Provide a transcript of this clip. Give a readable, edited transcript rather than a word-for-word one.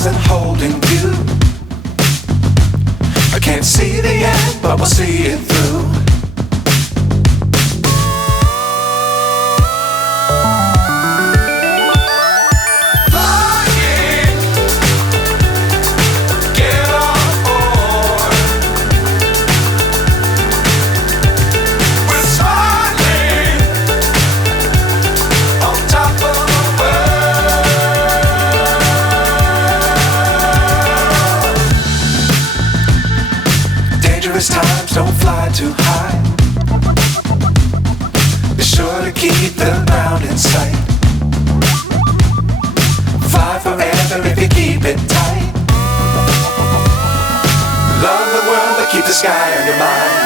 stars and holding you. I can't see the end, but we'll see it through. Times don't fly too high. Be sure to keep the ground in sight. Fly forever if you keep it tight. Love the world but keep the sky on your mind.